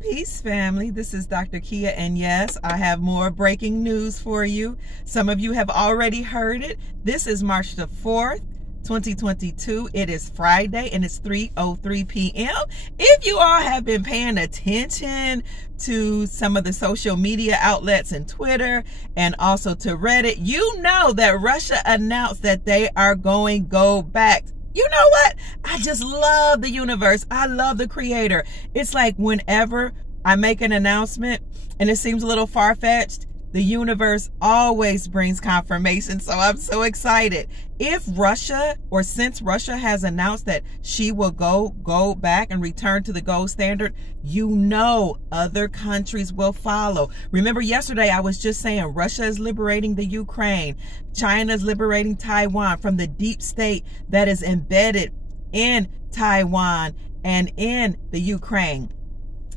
Peace, family. This is Dr. Kia, and yes, I have more breaking news for you. Some of you have already heard it. This is March the 4th, 2022. It is Friday, and it's 3:03 p.m. If you all have been paying attention to some of the social media outlets and Twitter, and also to Reddit, you know that Russia announced that they are going go back. You know what? I just love the universe. I love the creator. It's like whenever I make an announcement and it seems a little far-fetched, the universe always brings confirmation. So I'm so excited. If Russia, or since Russia has announced that she will go back and return to the gold standard, you know other countries will follow. Remember yesterday I was just saying Russia is liberating the Ukraine. China is liberating Taiwan from the deep state that is embedded in Taiwan and in the Ukraine.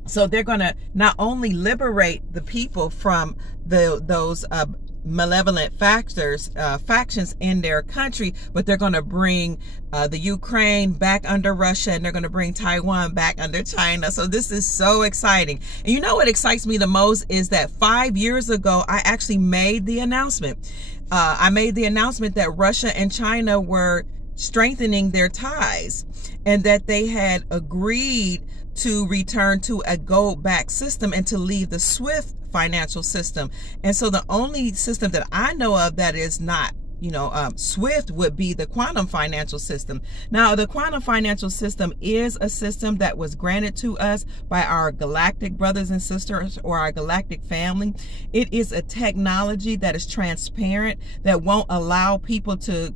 So they're going to not only liberate the people from those malevolent factions in their country, but they're going to bring the Ukraine back under Russia, and they're going to bring Taiwan back under China. So this is so exciting. And you know what excites me the most is that 5 years ago, I actually made the announcement. I made the announcement that Russia and China were strengthening their ties and that they had agreed to return to a gold-backed system and to leave the SWIFT financial system. And so the only system that I know of that is not, SWIFT would be the quantum financial system. Now, the quantum financial system is a system that was granted to us by our galactic brothers and sisters, or our galactic family. It is a technology that is transparent, that won't allow people to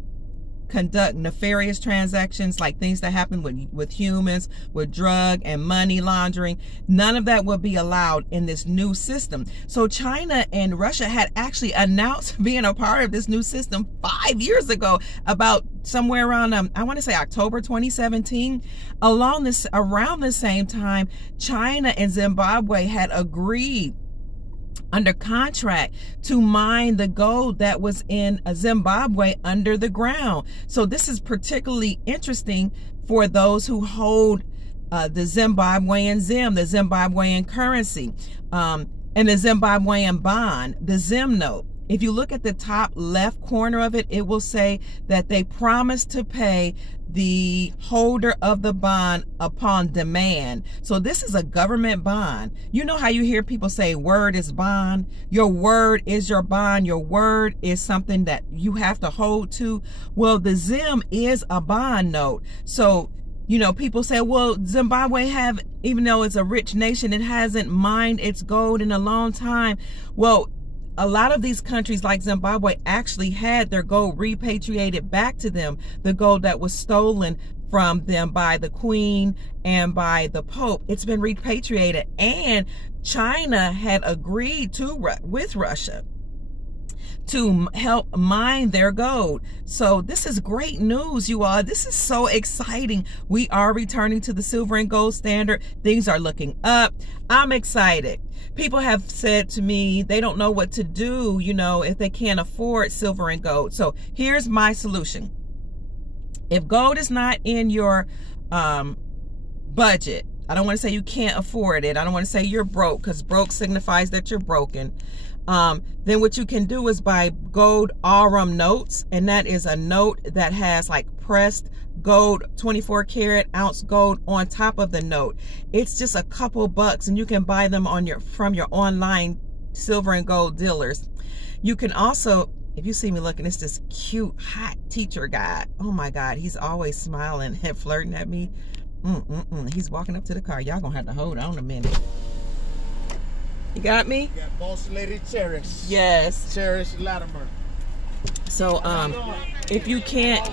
conduct nefarious transactions, like things that happen with humans, with drug and money laundering. None of that will be allowed in this new system. So China and Russia had actually announced being a part of this new system 5 years ago, about somewhere around I want to say October 2017. Around the same time, China and Zimbabwe had agreed under contract to mine the gold that was in Zimbabwe under the ground. So this is particularly interesting for those who hold the Zimbabwean Zim, the Zimbabwean currency, and the Zimbabwean bond, the Zim note. If you look at the top left corner of it, it will say that they promised to pay the holder of the bond upon demand. So this is a government bond. You know how you hear people say word is bond? Your word is your bond. Your word is something that you have to hold to. Well, the Zim is a bond note. So, people say, well, Zimbabwe even though it's a rich nation, it hasn't mined its gold in a long time. Well, a lot of these countries like Zimbabwe actually had their gold repatriated back to them, the gold that was stolen from them by the Queen and by the Pope. It's been repatriated, and China had agreed with Russia to help mine their gold. So this is great news, you all. This is so exciting. We are returning to the silver and gold standard. Things are looking up. I'm excited. People have said to me they don't know what to do, if they can't afford silver and gold. So here's my solution. If gold is not in your budget, I don't want to say you can't afford it. I don't want to say you're broke, because broke signifies that you're broken. Then what you can do is buy gold Arum notes, and that is a note that has like pressed gold, 24 karat ounce gold on top of the note. It's just a couple bucks, and you can buy them from your online silver and gold dealers. You can also, if you see me looking, it's this cute hot teacher guy. Oh my God, he's always smiling and flirting at me. He's walking up to the car. Y'all gonna have to hold on a minute. You got me? Yeah, Boss Lady Cherish. Yes. Cherish Latimer. So, if you can't,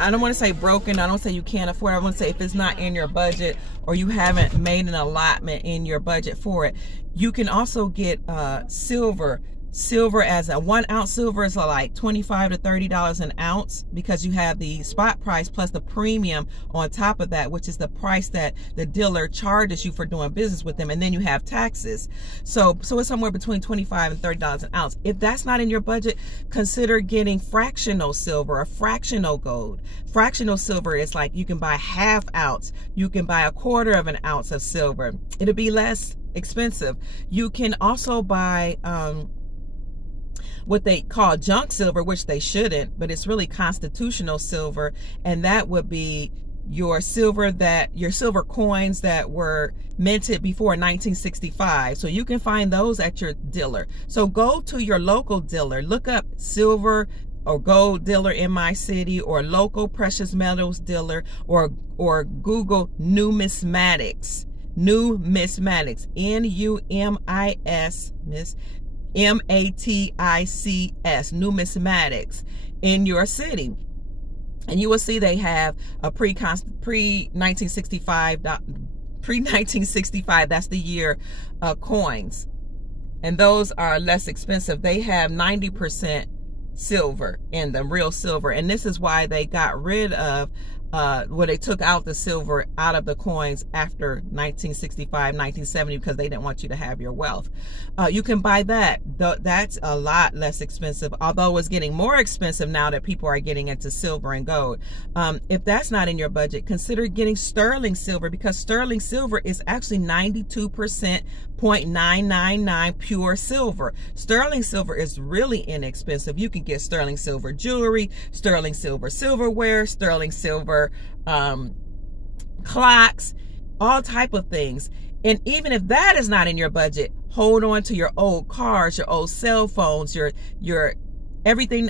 I don't want to say broken, I don't say you can't afford it. I want to say if it's not in your budget, or you haven't made an allotment in your budget for it, you can also get silver. Silver, as a 1 ounce silver, is like $25 to $30 an ounce, because you have the spot price plus the premium on top of that, which is the price that the dealer charges you for doing business with them, and then you have taxes. So it's somewhere between $25 and $30 an ounce. If that's not in your budget, consider getting fractional silver or fractional gold. Fractional silver is like you can buy ½ ounce, you can buy 1/4 of an ounce of silver. It'll be less expensive. You can also buy what they call junk silver, which they shouldn't, but it's really constitutional silver, and that would be your silver coins that were minted before 1965. So you can find those at your dealer. So go to your local dealer, look up silver or gold dealer in my city, or local precious metals dealer, or Google numismatics. Numismatics, N-U-M-I-S, M-A-T-I-C-S, numismatics in your city. And you will see they have a pre-1965, that's the year, coins. And those are less expensive. They have 90% silver in them, real silver. And this is why they got rid of, they took out the silver out of the coins after 1965, 1970, because they didn't want you to have your wealth. You can buy that. That's a lot less expensive, although it's getting more expensive now that people are getting into silver and gold. If that's not in your budget, consider getting sterling silver, because sterling silver is actually 92.999 pure silver. Sterling silver is really inexpensive. You can get sterling silver jewelry, sterling silver silverware, sterling silver clocks, all type of things. And even if that is not in your budget, hold on to your old cars, your old cell phones, your everything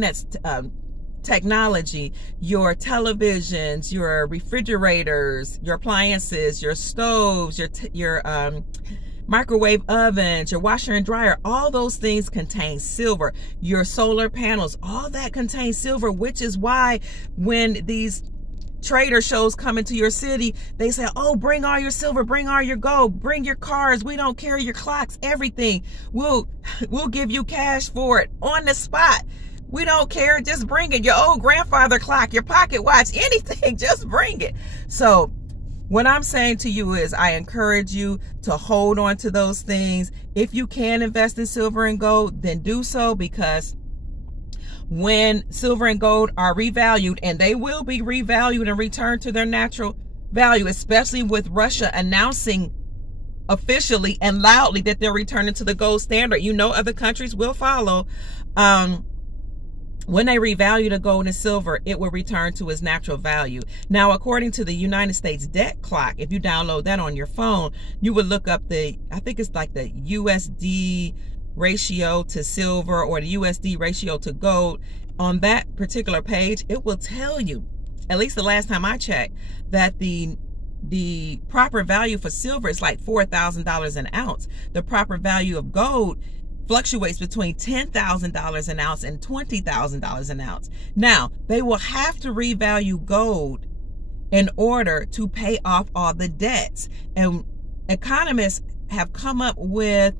that's technology, your televisions, your refrigerators, your appliances, your stoves, your microwave ovens, your washer and dryer. All those things contain silver. Your solar panels, all that contains silver, which is why when these trader shows come into your city, they say, oh, bring all your silver, bring all your gold, bring your cars, we don't care, your clocks, everything. We'll give you cash for it on the spot. We don't care, just bring it. Your old grandfather clock, your pocket watch, anything, just bring it. So what I'm saying to you is, I encourage you to hold on to those things. If you can invest in silver and gold, then do so, because when silver and gold are revalued, and they will be revalued and returned to their natural value, especially with Russia announcing officially and loudly that they're returning to the gold standard, you know, other countries will follow. When they revalue the gold and silver, it will return to its natural value. Now, according to the United States debt clock, if you download that on your phone, you would look up I think it's like the USD ratio to silver or the USD ratio to gold. On that particular page, it will tell you, at least the last time I checked, that the proper value for silver is like $4,000 an ounce. The proper value of gold fluctuates between $10,000 an ounce and $20,000 an ounce. Now, they will have to revalue gold in order to pay off all the debts. And economists have come up with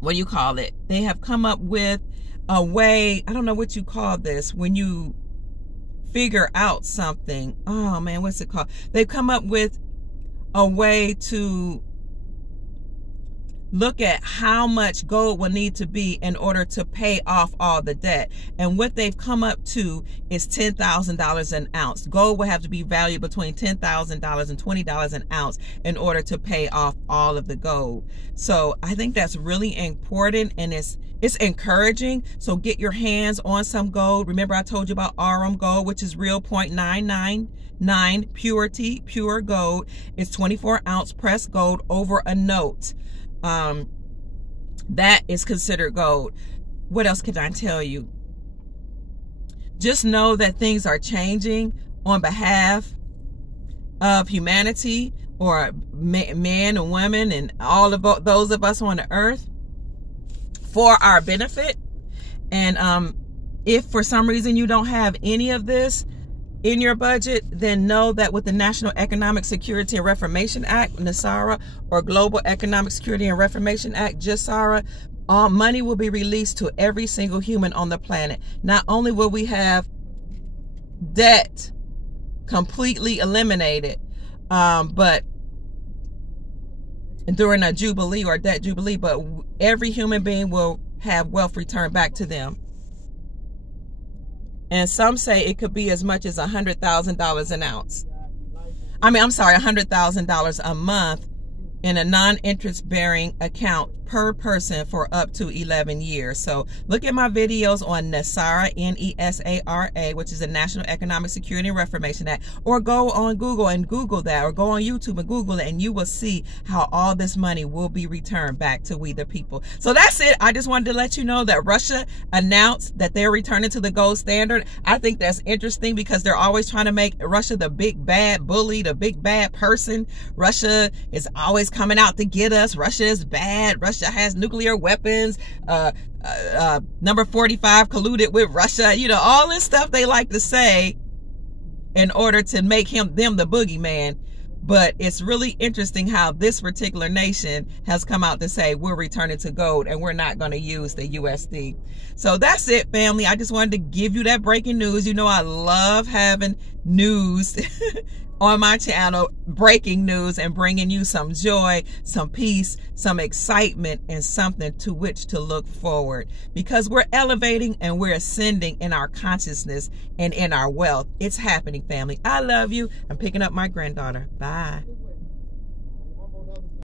what do you call it? They have come up with a way, I don't know what you call this, when you figure out something. Oh man, what's it called? They've come up with a way to look at how much gold will need to be in order to pay off all the debt. And what they've come up to is $10,000 an ounce. Gold will have to be valued between $10,000 and $20 an ounce in order to pay off all of the gold. So I think that's really important, and it's encouraging. So get your hands on some gold. Remember, I told you about Arum Gold, which is real 0.999 purity, pure gold. It's 24-ounce pressed gold over a note. That is considered gold. What else can I tell you? Just know that things are changing on behalf of humanity, or men and women and all of those of us on the earth, for our benefit. And if for some reason you don't have any of this in your budget, then know that with the National Economic Security and Reformation Act, NESARA, or Global Economic Security and Reformation Act, GESARA, all money will be released to every single human on the planet. Not only will we have debt completely eliminated, but during a jubilee or debt jubilee, but every human being will have wealth returned back to them. And some say it could be as much as $100,000 an ounce. I'm sorry, $100,000 a month in a non-interest bearing account per person for up to 11 years. So look at my videos on NESARA, N-E-S-A-R-A, which is the National Economic Security and Reformation Act, or go on Google and Google that, or go on YouTube and Google it, and you will see how all this money will be returned back to we the people. So that's it. I just wanted to let you know that Russia announced that they're returning to the gold standard. I think that's interesting because they're always trying to make Russia the big bad bully, the big bad person. Russia is always coming out to get us. Russia is bad. Russia has nuclear weapons. Number 45 colluded with Russia. You know, all this stuff they like to say in order to make them the boogeyman. But it's really interesting how this particular nation has come out to say we're returning to gold and we're not going to use the USD. So that's it, family. I just wanted to give you that breaking news. You know, I love having news on my channel, breaking news, and bringing you some joy, some peace, some excitement, and something to which to look forward, because we're elevating and we're ascending in our consciousness and in our wealth. It's happening, family. I love you. I'm picking up my granddaughter. Bye.